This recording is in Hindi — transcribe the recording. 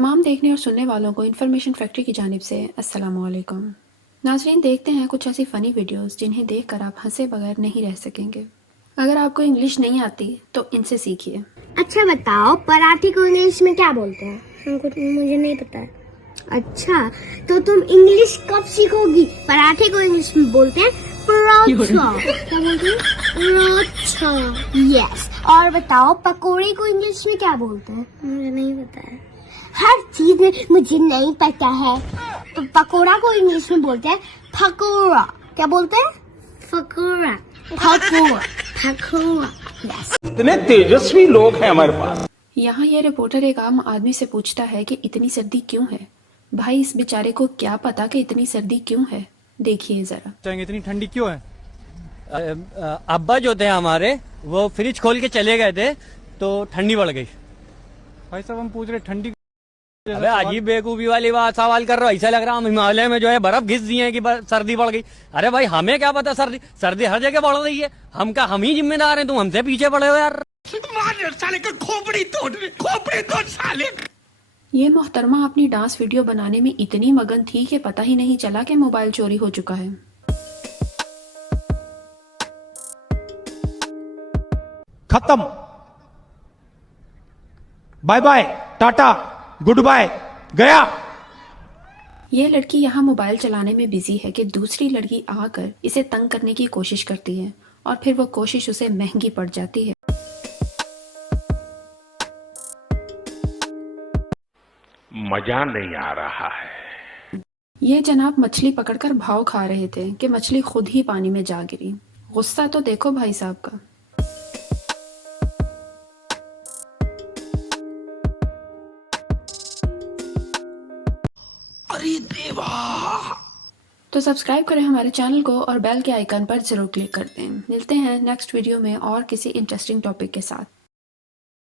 तमाम देखने और सुनने वालों को इन्फॉर्मेशन फैक्ट्री की जानिब से अस्सलामु अलैकुम। नाज़रीन, देखते हैं कुछ ऐसी फ़नी वीडियोस जिन्हें देखकर आप हंसे बगैर नहीं रह सकेंगे। अगर आपको इंग्लिश नहीं आती तो इनसे सीखिए। अच्छा बताओ, पराठे को इंग्लिश में क्या बोलते हैं? मुझे नहीं पता है। अच्छा, तो तुम इंग्लिश कब सीखोगी? पराठे को इंग्लिश में बोलते हैं पराठा। क्या बोलते हैं? पराठा। यस। और बताओ, पकोड़े को इंग्लिश में क्या बोलते हैं? मुझे नहीं पता है। हर चीज में मुझे नहीं पता है। तो पकोड़ा को इंग्लिश में बोलते हैं पकोड़ा। क्या बोलते हैं? पकोड़ा। पकोड़ा। पकोड़ा। यस। इतने तेजस्वी लोग हैं हमारे पास। यहाँ ये रिपोर्टर एक आम आदमी से पूछता है कि इतनी सर्दी क्यों है। भाई, इस बेचारे को क्या पता कि इतनी सर्दी क्यों है। देखिए जरा। इतनी ठंडी क्यों है? अब्बा जो थे हमारे, वो फ्रिज खोल के चले गए थे तो ठंडी बढ़ गई। भाई साहब, हम पूछ रहे ठंडी। अबे अजीब बेवकूफी वाली बात सवाल कर रहे हो। ऐसा लग रहा है हम हिमालय में जो है बर्फ घिस दिए हैं कि सर्दी बढ़ गई। अरे भाई, हमें क्या पता, सर्दी हर जगह बढ़ रही है। हम ही जिम्मेदार हैं, तुम हमसे पीछे पड़े हो यार। साले का खोपड़ी तोड़ साले। ये मोहतरमा अपनी डांस वीडियो बनाने में इतनी मगन थी कि पता ही नहीं चला कि मोबाइल चोरी हो चुका है। खत्म। Bye bye, tata, goodbye, गया। ये लड़की यहाँ मोबाइल चलाने में बिजी है कि दूसरी लड़की आकर इसे तंग करने की कोशिश करती है और फिर वो कोशिश उसे महंगी पड़ जाती है। मजा नहीं आ रहा है। ये जनाब मछली पकड़कर भाव खा रहे थे कि मछली खुद ही पानी में जा गिरी। गुस्सा तो देखो भाई साहब का। अरे देवा। तो सब्सक्राइब करें हमारे चैनल को और बेल के आइकन पर जरूर क्लिक कर दें। मिलते हैं नेक्स्ट वीडियो में और किसी इंटरेस्टिंग टॉपिक के साथ।